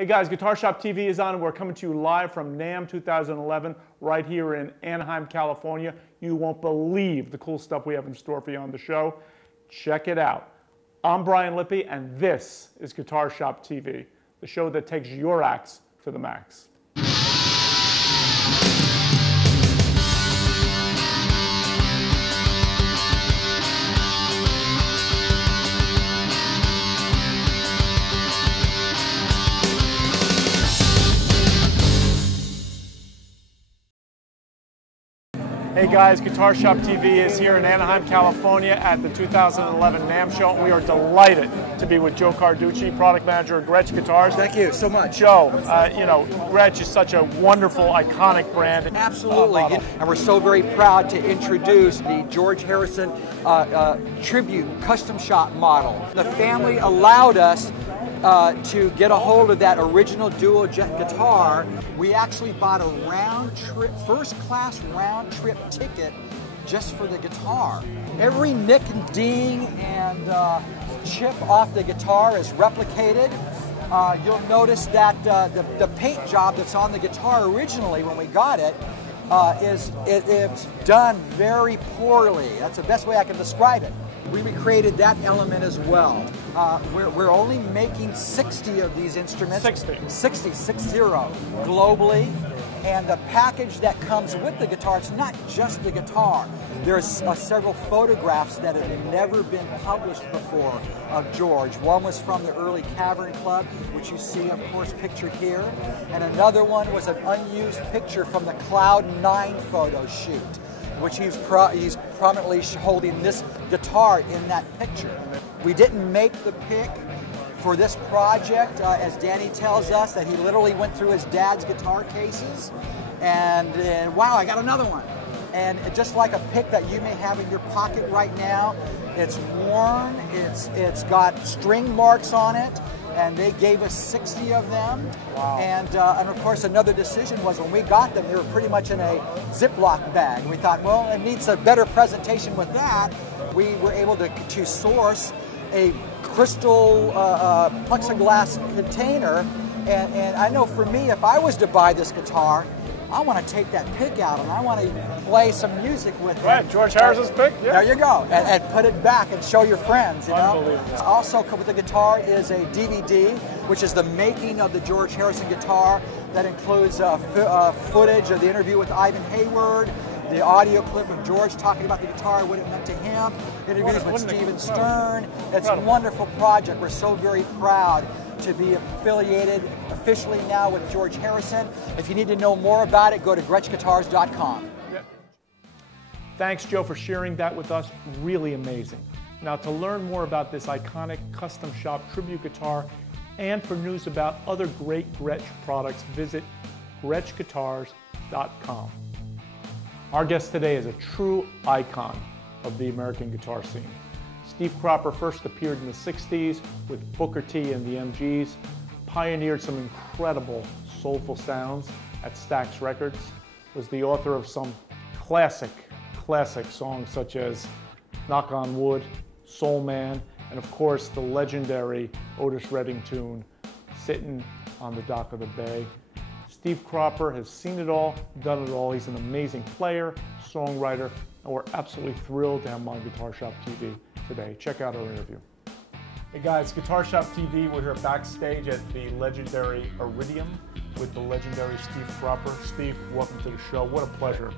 Hey guys, Guitar Shop TV is on and we're coming to you live from NAMM 2011 right here in Anaheim, California. You won't believe the cool stuff we have in store for you on the show. Check it out. I'm Brian Lippy and this is Guitar Shop TV, the show that takes your acts to the max. Hey guys, Guitar Shop TV is here in Anaheim, California at the 2011 NAMM show. We are delighted to be with Joe Carducci, product manager of GRETSCH Guitars. Thank you so much. Joe, you know, Gretsch is such a wonderful, iconic brand. Absolutely, and we're so very proud to introduce the George Harrison Tribute Custom Shop model. The family allowed us to get a hold of that original dual jet guitar. We actually bought a round trip, first class round trip ticket just for the guitar. Every nick and ding and chip off the guitar is replicated. You'll notice that the paint job that's on the guitar originally when we got it, it's done very poorly. That's the best way I can describe it. We recreated that element as well. We're only making 60 of these instruments. 60, globally. And the package that comes with the guitar, it's not just the guitar. There's several photographs that have never been published before of George. One was from the early Cavern Club, which you see, of course, pictured here. And another one was an unused picture from the Cloud 9 photo shoot, which he's prominently holding this guitar in that picture. We didn't make the pick for this project, as Danny tells us, that he literally went through his dad's guitar cases and wow, I got another one. And just like a pick that you may have in your pocket right now, it's worn, it's got string marks on it, and they gave us 60 of them. Wow. And of course another decision was when we got them, they were pretty much in a Ziploc bag. We thought, well, it needs a better presentation with that. We were able to source a crystal plexiglass container, and I know for me, if I was to buy this guitar, I want to take that pick out and I want to play some music with it. Right, George Harrison's pick? Yeah. There you go. And put it back and show your friends, you know? Unbelievable. Also with the guitar is a DVD, which is the making of the George Harrison guitar. That includes footage of the interview with Ivan Hayward, the audio clip of George talking about the guitar, what it meant to him, interviews with Stephen Stern. It's a wonderful project. We're so very proud to be affiliated officially now with George Harrison. If you need to know more about it, go to GRETSCHGUITARS.com. Yeah. Thanks, Joe, for sharing that with us. Really amazing. Now, to learn more about this iconic custom shop tribute guitar and for news about other great Gretsch products, visit GRETSCHGUITARS.com. Our guest today is a true icon of the American guitar scene. Steve Cropper first appeared in the 60s with Booker T and the MGs, pioneered some incredible soulful sounds at Stax Records, was the author of some classic songs such as Knock on Wood, Soul Man, and of course the legendary Otis Redding tune, Sittin' on the Dock of the Bay. Steve Cropper has seen it all, done it all. He's an amazing player, songwriter, and we're absolutely thrilled to have him on Guitar Shop TV today. Check out our interview. Hey guys, Guitar Shop TV, we're here backstage at the legendary Iridium with the legendary Steve Cropper. Steve, welcome to the show. What a pleasure.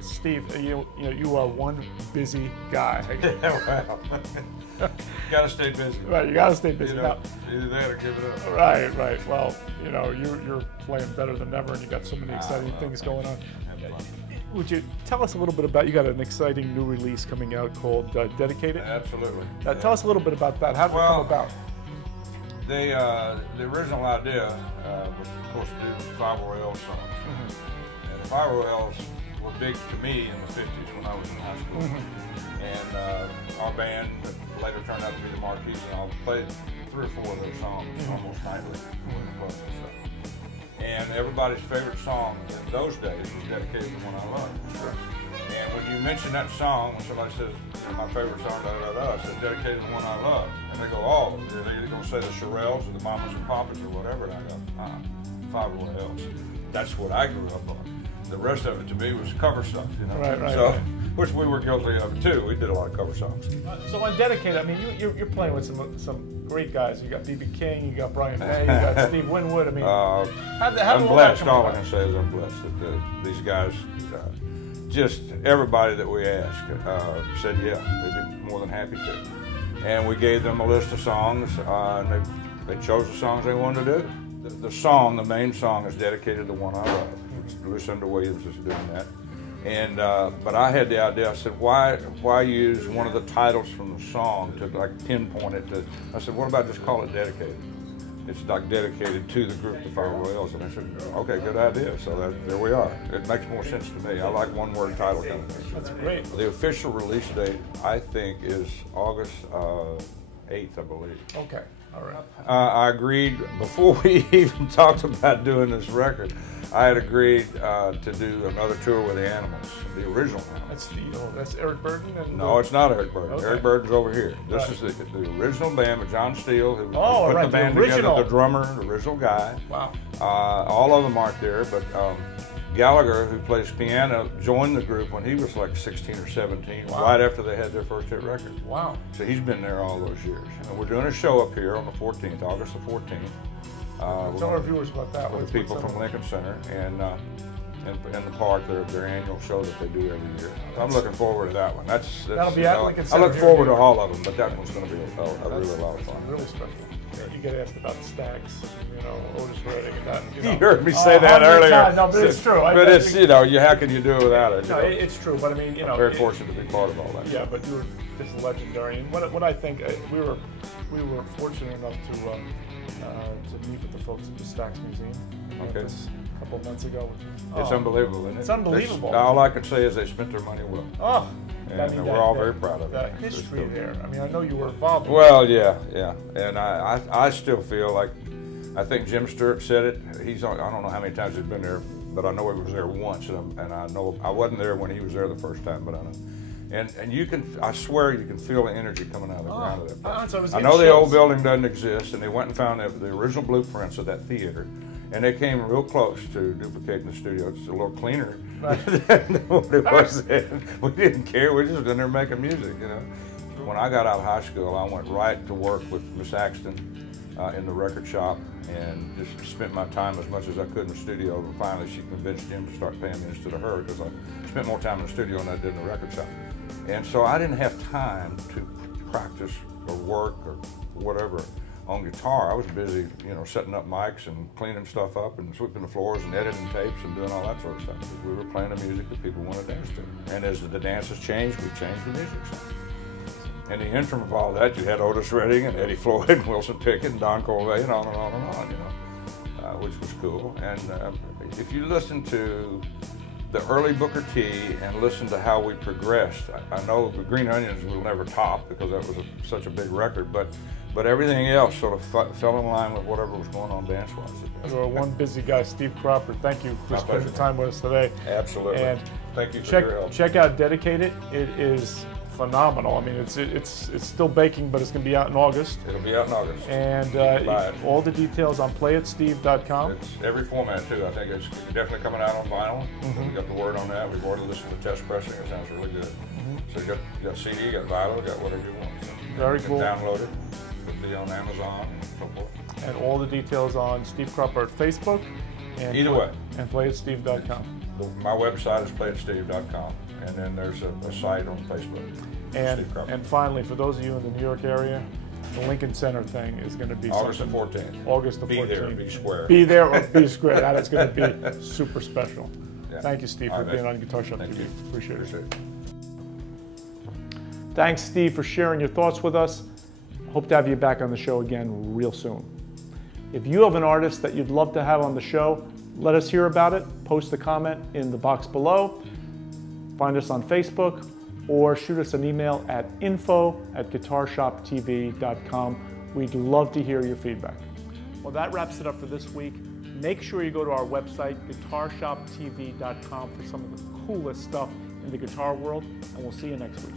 Steve, you are one busy guy. Well, gotta stay busy. Right, you gotta stay busy. Either that or give it up. Right. Well, you know, you're playing better than ever, and you got so many exciting things going on. Would you tell us a little bit about? You got an exciting new release coming out called Dedicated. Absolutely. Tell us a little bit about that. How did it come about? The original idea was, of course, to do 5-row songs. And 5-row were big to me in the 50s when I was in high school. And our band that later turned out to be the Marquis, and I played 3 or 4 of those songs almost nightly. And everybody's favorite song in those days was Dedicated to One I Love. And when you mention that song, when somebody says, and my favorite song, I said, dedicated to the one I love. And they go, oh, they're either going to say the Shirelles or the Mamas and Papas or whatever. And I go, Five Royal Elves. That's what I grew up on. The rest of it to me was cover stuff, you know. Right. Which we were guilty of too. We did a lot of cover songs. So on Dedicated, I mean, you're playing with some great guys. You got B.B. King, you got Brian May, you got Steve Winwood. I mean, I'm blessed. All I can say is I'm blessed that these guys, just everybody that we asked, said yeah, they'd be more than happy to. And we gave them a list of songs, and they chose the songs they wanted to do. The main song, is dedicated to one I love. Lucinda Williams is doing that. And but I had the idea. I said, why use one of the titles from the song to like pinpoint it to? I said, what about just call it Dedicated? It's like dedicated to the group, the Five Royals. And I said, okay, good idea. So there we are. It makes more sense to me. I like one-word title combinations. That's great. The official release date, I think, is August 8th, I believe. Okay. All right. I agreed before we even talked about doing this record. I had agreed to do another tour with the Animals, the original Animals. That's Eric Burden? No, it's not Eric Burden. Okay. Eric Burden's over here. This is the original band with John Steele, who put the band together, the drummer, the original guy. Wow. All of them aren't there, but Gallagher, who plays piano, joined the group when he was like 16 or 17, right after they had their first hit record. Wow. So he's been there all those years. And we're doing a show up here on the 14th, August the 14th. Tell our viewers about that. With the people from Lincoln Center and in the park, their annual show that they do every year. So I'm looking forward to that one. That'll be at Lincoln Center. I look forward to all of them, but that one's going to be a really lot of fun. Really special. You get asked about Stax, Otis Redding, and that. You heard me say that earlier. No, but it's true. But it's how can you do it without it? No, it's true. But I mean, I'm very fortunate to be part of all that. Yeah, but you were just legendary. And what I think we were fortunate enough to meet with the folks at the Stax Museum in Memphis a couple of months ago. It's unbelievable, isn't it? It's unbelievable. All I can say is they spent their money well. Oh. And we're all very proud of it. The history there. I mean, I know you were involved in Well, yeah. And I still feel like, I think Jim Stewart said it. I don't know how many times he's been there, but I know he was there once. And I know I wasn't there when he was there the first time, but I know. And I swear you can feel the energy coming out of the ground of that place. I know the old building doesn't exist, and they went and found the original blueprints of that theater. And they came real close to duplicating the studio. It's a little cleaner than what it was then. We didn't care. We were just in there making music, When I got out of high school, I went right to work with Miss Axton in the record shop and just spent my time as much as I could in the studio. And finally, she convinced him to start paying me instead of her because I spent more time in the studio than I did in the record shop. And so I didn't have time to practice or work or whatever on guitar. I was busy, setting up mics and cleaning stuff up and sweeping the floors and editing tapes and doing all that sort of stuff. We were playing the music that people wanted to dance to. And as the dances changed, we changed the music. In the interim of all that, you had Otis Redding and Eddie Floyd and Wilson Pickett and Don Corvée and on and on and on, which was cool. And if you listen to the early Booker T and listen to how we progressed, I know the Green Onions will never top because that was such a big record, but everything else sort of fell in line with whatever was going on dance-wise. Well, one busy guy, Steve Cropper, thank you for spending time with us today. Absolutely. And thank you for your help. Check out Dedicated. It is phenomenal. I mean, it's still baking, but it's going to be out in August. It'll be out in August. And all the details on playitsteve.com. It's every format, too. I think it's definitely coming out on vinyl. We got the word on that. We've already listened to test pressing. It sounds really good. So you got CD, you got vinyl, you got whatever you want. So very cool. Download it. It'll be on Amazon and so forth. And all the details on Steve Cropper at Facebook. And either way. And playitsteve.com. My website is playitsteve.com. And then there's a site on Facebook. And finally, for those of you in the New York area, the Lincoln Center thing is going to be August the 14th. August the 14th. Be there, be square. Be there or be square. That is going to be super special. Yeah. Thank you, Steve, for being on Guitar Shop TV. You. Appreciate it. Thanks, Steve, for sharing your thoughts with us. Hope to have you back on the show again real soon. If you have an artist that you'd love to have on the show, let us hear about it. Post a comment in the box below. Find us on Facebook or shoot us an email at info@guitarshoptv.com. We'd love to hear your feedback. Well, that wraps it up for this week. Make sure you go to our website, guitarshoptv.com, for some of the coolest stuff in the guitar world, and we'll see you next week.